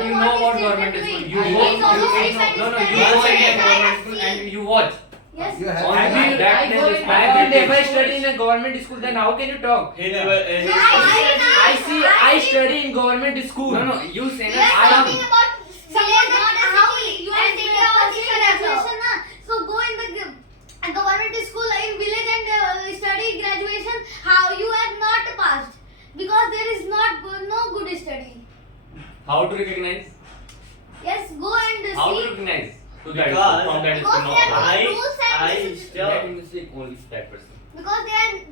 What you know about government school? You go in a government school and you watch. Yes. You have. I never study in a government school. Then how can you talk? He never. I study in government school. No, you say We that are I talking about village, not a city. You are taking about graduation, na? So go in the government school in village and study graduation. How you have not passed? Because there is no good study. how to recognize? Yes, go and How to see. recognize? To Because- that from that Because school. there No. are no rules and I Let still. me mistake only that person. because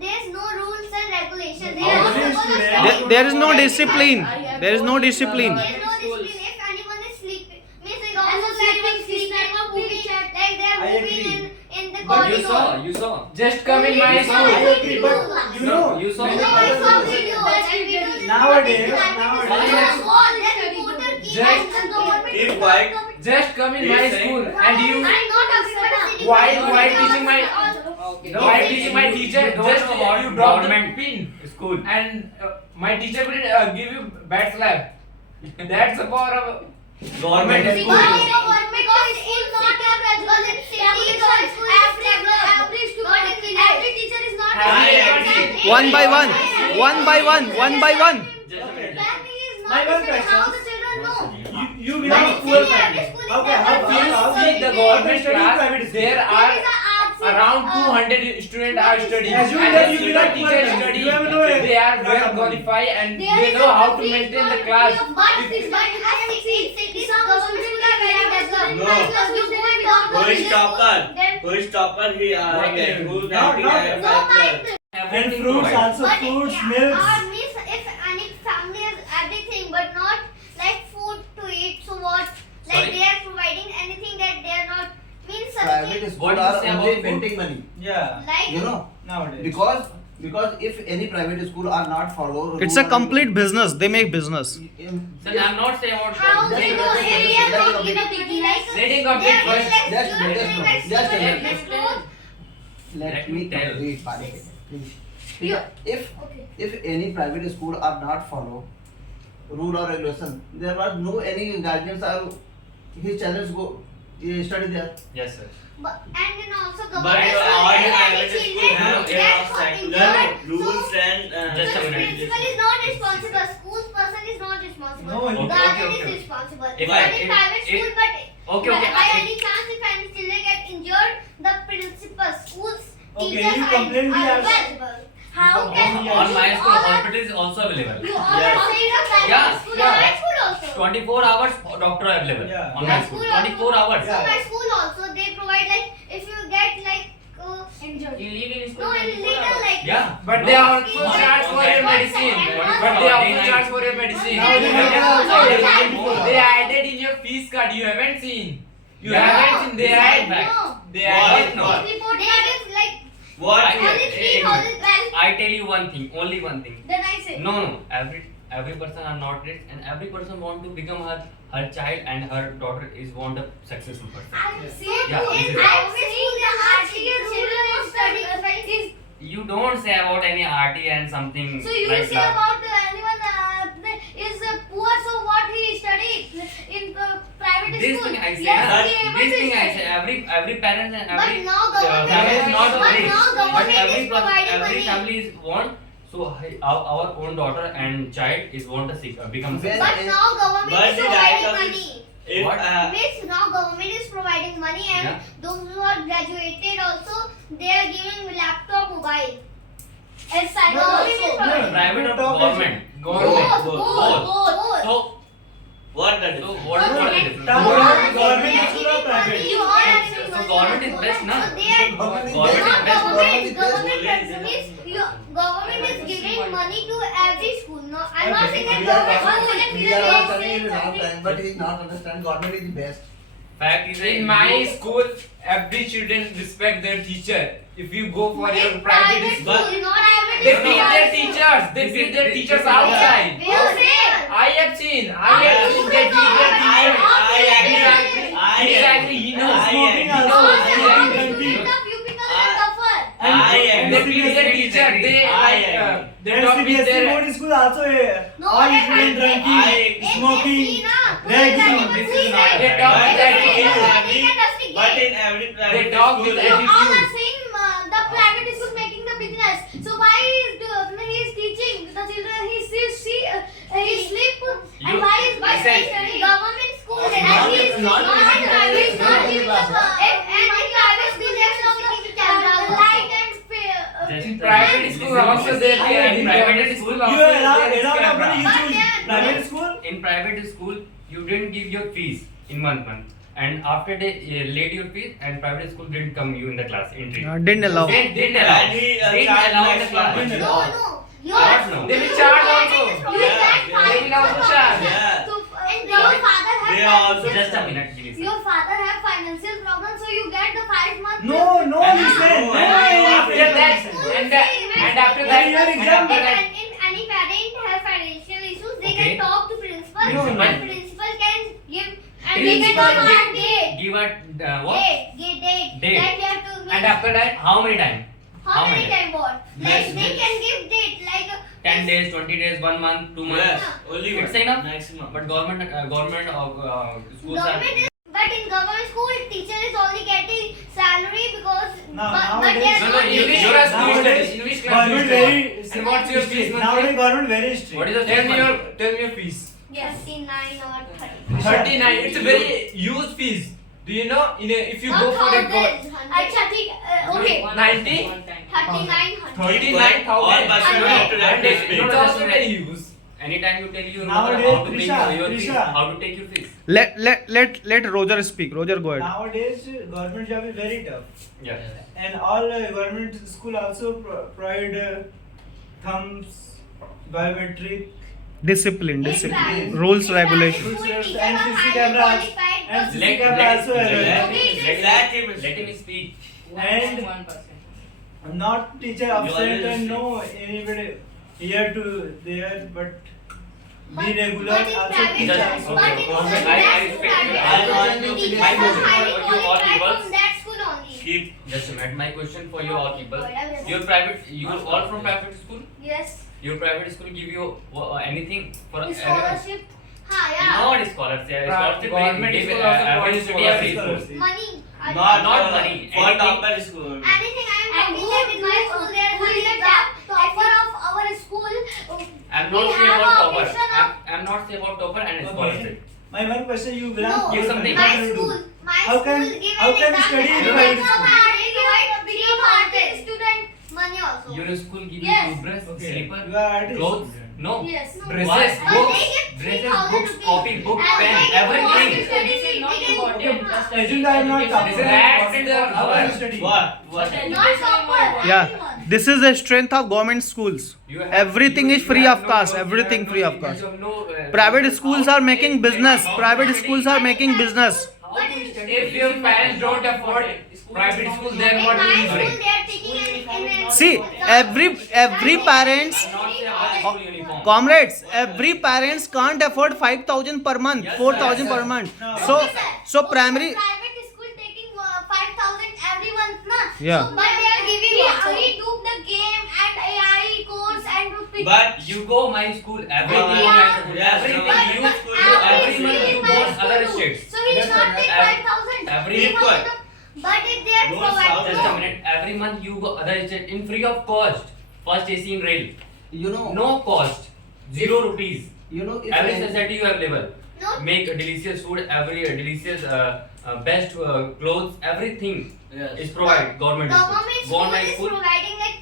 there's no rules and regulations. They How are many supposed to students- study. There is no discipline. There is no discipline. There's no discipline. If anyone is sleeping, means like also sleeping or moving, like they are I moving agree. in the But corridor. you saw. Just come in my I school. agree, but you know, You saw. No, I saw videos and videos. Nowadays, Keep quiet. Just come in He my is saying- school and you. I'm not talking about city. Why teaching my? No, Why teaching my teacher? You don't Just know about you drop the government pin school. and my teacher will give you bad slap. That's the power of Government Because school. because it's not every student, every teacher is not. One by one. One by one. One by one. Just a minute. Planning is My not one the same. question. How the children know? You belong to poor family. Okay, how If you how see the government study class, private school. there are around 200 students are studying. Assume And that the you senior belong to teachers one study. you have no They are well backup money. qualified and There they is know a how to fee maintain for the class. But I think cities government school are very developed. No. Plus you go and talk Who about is this topper? school, then- Who is topper? He who's No, ranking and fruits also But fruits, yeah, milks. means if any family has everything, but not like food to eat. So what? Like Sorry? they are providing anything that they are not. Means Private something school What you are say only about food? printing money. Yeah. like. You know, Nowadays. because if any private school are not follow. It's a complete business. They make business. Sir, I'm not saying about How That's they a know different area thing. That's a not give a pity like. Letting They complete are first. like Just a minute, students, just a minute. like clothes. Let me tell. complete, Parikh, please. You- If Okay. any private school are not follow rule or regulation, there was no any guardians or his children go study there. Yes, sir. But and then also But government all school, the every private school children have get injured. rules and Just So a minute. principal is not responsible. School person is not responsible. No, you- Guardian okay, is okay. responsible. If But I- in if- private if- school, but Okay, okay. by any chance if any children get injured, the principal, schools, Okay, teachers you complain are we are- responsible. How You can complain. On my you school, all are- hospital is also available. You all Yes. are saying a private Yeah, school, yeah. private school also. 24 hours doctor available. Yeah. On Yeah, my school. school also. 24 hours. So my school also they provide like if you get like injured. You live in No, in little like Yeah. But No. they also What- charge for your what- medicine. what- But they also what- charge for your medicine. Now they have- They added in your fees card. You haven't seen. You Yeah. haven't seen. They Like, add. no. They What? added. No. They report they give like what? only 3,000 12. I tell you one thing, only one thing. Then I say No. Every person are not rich, and every person want to become her child, and her daughter is want a successful person. I'm Yeah. saying Yeah, in this is- private school the RTE children is studying is. You don't say about any RT and something So you like say that. about anyone is poor, so what he studied in private This school. thing I say, Yes, na, he able this to thing I study. say, every parent and But every now government family is is not but rich, now but government every is providing every money. family is want. So our own daughter and child is want to become When- But now government But is the providing right of money. If What? Means now government is providing money and Yeah. those who are graduated also they are giving laptop, mobile. And cycle No, also. no. private or Top is- government. Both, Both. both. So what that is? so what is the difference? Top You all government are giving school or money, private? you all are So giving money. government is best, na? So they are Government is Government best. is best. government Government means government is giving money to every school. No, I'm not saying that We are government talking- school we are all telling is in our time, but he not understand. Government is best. Fact is In my school, every student respect their teacher. If you go for your in private private school, school, not private they school. beat their teachers. They beat their teachers outside. Where? I have seen. I have seen they beat their teachers. Exactly. I Exactly. He knows. I He agree. knows. I Exactly. agree. You people are tougher. I They agree. be their teacher. They they And don't be CBSE their. board school also No, all and- student I- drinking, smoking, ragging. This is not They talk But with in attitude. but in every private talk school, with So attitude. all are saying the private school making the business. So why he is teaching the children? He still he sleep and You- why is listen. studying? Government school Not- and he is not not giving private the- is not not giving giving the class, and in private school they are not light and In private school also they In private school You also allow there is allow camera. company, you But choose they are- private school. In private school, you didn't give your fees in month, and after they late your fees, and private school didn't come you in the class entry. Didn't allow. They didn't allow. And he, Didn't charged allow next the class. month. No, no. What no? They will charge also. You Yeah, get yeah. They will also charge. Yeah. So and your father They has also- Just a minute, please. your father have financial problems, so you get the 5 months. No, no, And- listen. No, No, After that, listen. and after that, Your and exam after that, And in any parent have financial issues, they Okay. can talk to principal. No, no. And principal can give and they can Principal give hard date. Give a what? Date. Date. That you have to and after that, How many time? how many many? time what? Like Yes, they yes. can give date like 10 days, 20 days, 1 month, 2 months. Yes, only It's one. enough. Maximum. But government schools are. government is, but in government school teacher is only getting salary because No, but nowadays- they are no, not in which teaching. class do you study? Nowadays, In which class do you government study? very And what's your fees? nowadays government very strict. What is the Tell me fees your monthly? fees. Yes, 39 or 30. 39. It's a very huge fees. Do you know? If you go for a course, अच्छा ठीक okay 90, 3900 39,000. All buses And have to they- have this It's pay. also very huge. Anytime you tell your Nowadays, mother how to pay Prisha, your fees, Prisha. how to take your fees. Let Roger speak. Roger, go ahead. Nowadays government job is very tough, Yeah. and all government school also provide thumbs, biometric, Discipline. Discipline. Rules, regulation. Rules, School teachers and are CC highly cameras, qualified, and but- CC Let- camera let- also let- available. Let him Let him speak. And not teacher always absent and speak. no anybody here to there, but But- be regular but in also private teach Just- also. but in okay. private I school, respect private you. I school, want you to teachers my are question highly for you all qualified people. from that school only. keep. Just a minute. My question for you all people. Whatever. Your private, you are all from private school. Yes. Your private school give you anything for Scholarship. हाँ yeah. Not scholarship. Scholarship Government give school also every provide city every school. scholarship. Money. Not money, For anything. topper school. Anything I am talking that in my school there is only the topper of our school. I'm We not saying have about a topper. occasion of- I'm not saying about topper and Okay. scholarship. My one question you belong No, Give something. my what will you do? school. My How school can- give how an can exam study in and private they school? provide free of charge student money also. Your school give you Yes. toothbrush, Okay. slipper, You are artist. clothes. No. Yes. No. Dresses, But books, they give dresses, 3,000 books, rupees. copy, book, And pen, they give everything. course study, This is not they give- important. Just Present I am not talking. This is that and the How our can you study? What? Not topper. Yeah. everyone. This is the strength of government schools. You have- Everything you- is free you of have no cost. choice, you Everything have free no- of cost. you have no, Private schools are making business. Private schools are making business. How do you study? If your parents don't afford private school, then In what my will you school do? they are taking in See, every parents, I'm not saying about school uniform. comrades, every parents can't afford 5,000 per month, Yes, 4,000 yes, per sir. month. No. So, Okay, sir. so Okay, primary. private school taking 5,000 every month, na? Yeah. So, but they are giving also. We do the game and AI course and do pick. But You go my school, everything Yeah. my school, Yes, everything but- you but school do, every every month school you in go my in other school do. states. So he Yes, will not sir. take Every- 5,000. every He month. will- But if they are Don't providing. shout. Just a minute, every month you go other state in free of cost. First AC in rail, You know. no cost, 0 rupees. You know. If Every I- society you available. No. Make delicious food, every delicious best clothes, everything yes. is provided government. Government Go on school my is school. providing like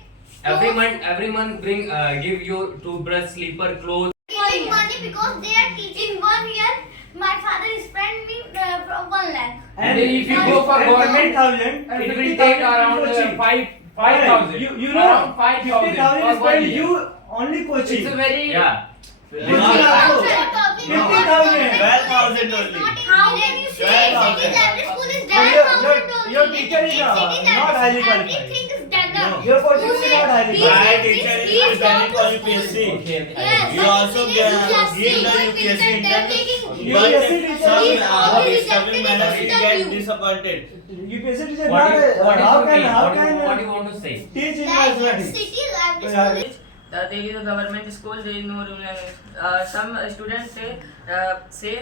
Every month bring give you toothbrush, slipper, clothes. giving money because they are teaching 1 year. My father spent me from 1 lakh. And if you go for government, 50,000, it will take around coaching. 5,000. You know, Around 5,000 50,000 for 1 spend year. you only coaching. It's a very Yeah. Coaching Not- also. You are talking 50,000. 12,000 only. How can you say 12,000. cities every school is So your 12,000 only? your teacher is In cities, not highly qualified. everything is done. No. Your coaching is not highly He- My he- teacher he is preparing for stopped the UPSC. Okay. Yes. You also give the UPSC They're interview. taking. But UPSC teacher some is already disturbing rejected manners in he interview. get disappointed. UPSC teacher What not is what is how your can mean? how What can do you want to say? teach in That mathematics? city library Yeah. school is There is a government school. There is no room language. Some students say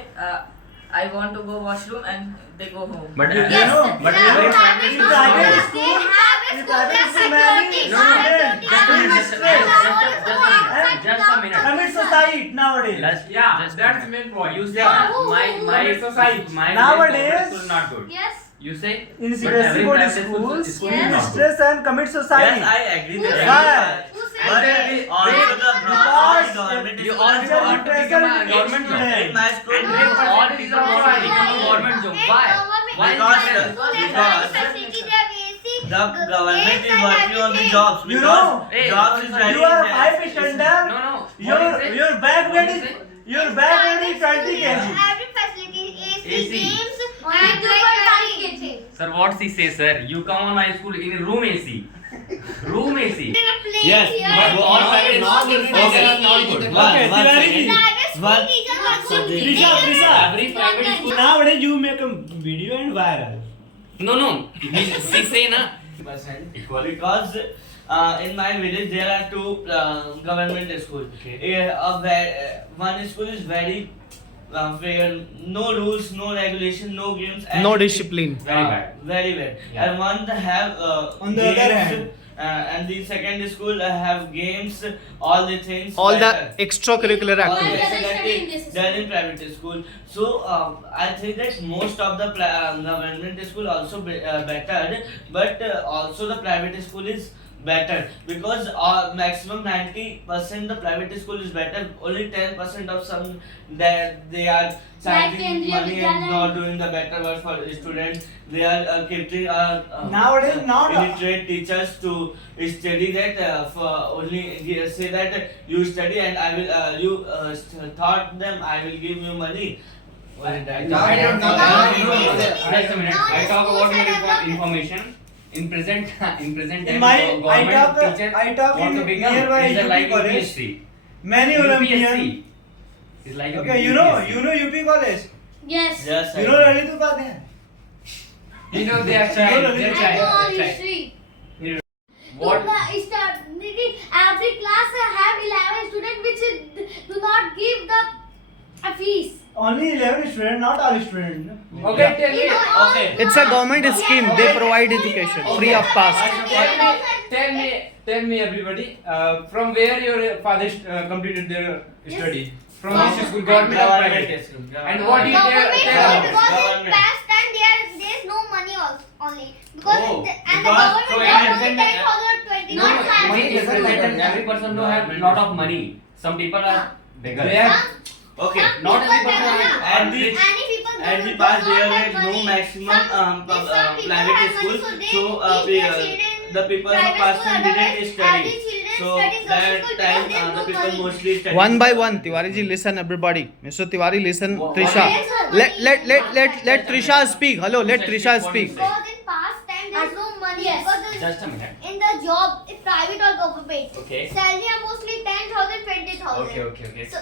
I want to go washroom and they go home. But You Yes, know, but there are very private private schools. schools. Private They schools. have a In school, private they have school, security. no, no, Security. just a minute, just a minute. Commit suicide nowadays. Yeah, that's main point. You say Wow. my Society. my Nowadays- government school is not good. Yes. You say In but CBSE every board private schools, school Yes. is not good. stress and commit suicide. Yes, I agree Who with said Why? that. Who said But that? also the Because government You is all Teacher want to pressure become a is government job. student. in my school. And No. all people want to become a government job. Why? Why is Because- it different? The government is working on the jobs You because know, Hey, jobs is sorry, very You are intense. 5 standard. No, no. What Your is it? your back What weight is is it? your back weight is 20 kg. Every facility AC, AC. games and 2.5 kg. Sir, what she says, sir? You come on my school in a room AC. Room AC. Yes, But all private Not schools good. are not good. Okay, One Tiwari second. ji. Private school One- teachers are good. Trisha, Trisha. Every private school. Nowadays you make a video and viral. No, no. She say na. Equally because in my village there are two government schools. One school is very fair, no rules, no regulation, no games. No and discipline. Very bad. Very bad. Yeah. And one have On the other hand. and the second school have games, all the things. All the better. extracurricular All activities. Why the they study in this they're in private school. So I think that most of the government school also better, but also the private school is better because maximum 90% the private school is better. Only 10% of some that they are charging Kendriya money and Vidyalaya. not doing the better work for students. They are keeping Nowadays not illiterate teachers to study that for only say that you study and I will you taught them I will give you money. Only that. I don't know. Now No, it no, no. is- Just a minute. now I the talk schools about are your developed. information. In present in time, my government teacher I talk want in to become nearby is UP like college. UPSC. Many Olympian. UPSC is like Okay, UPSC. you know UP college. Yes. Yes, You I know Lalitu Upadhyay. You know they are trying. No, no, They're no. I trying. know all They're history. What? Every class have 11 students which do not give the fees. Only 11 students, not all students. Okay, tell me. You know, all- Okay. It's a government scheme. They provide education free of cost. Tell me, everybody. From where your father completed their study? From Government. which school? Government or Government private? school. And what did Government they school tell? because in Government. past time there is no money also only because Oh, and the because- government so got it only isn't- 10,020 No, not money private. is present. Every person do have lot of money. Some people are beggar. They have- Okay. Not every People person have- are And the rich. Any people at the does past not there have were no money. maximum Some people private have school, money, so they teach their children the people of private past school, time didn't otherwise study. every children So study in that government school time because they have the no people money. mostly study. One by one, Tiwari ji, listen everybody. Mr. Tiwari, listen. What- Trisha, Yes, sir. let Trisha speak. Hello, let Trisha speak. Because in past time there's no money because Just a minute. in the job, if private or government, Okay. salary are mostly 10,000, 20,000. Okay. So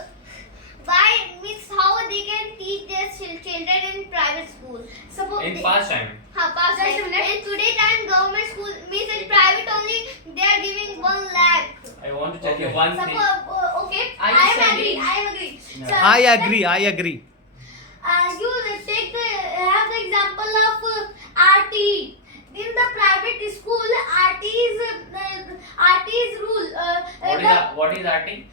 why means how they can teach their children in private school? Suppose In past time. past time. In today time, government school means in private only they are giving 1 lakh. I want to tell you one thing. Suppose okay, Are you I am studying? agree. I am agree. Yeah. So, I agree. you take the have the example of RT. In the private school, RT is rule. What is RT?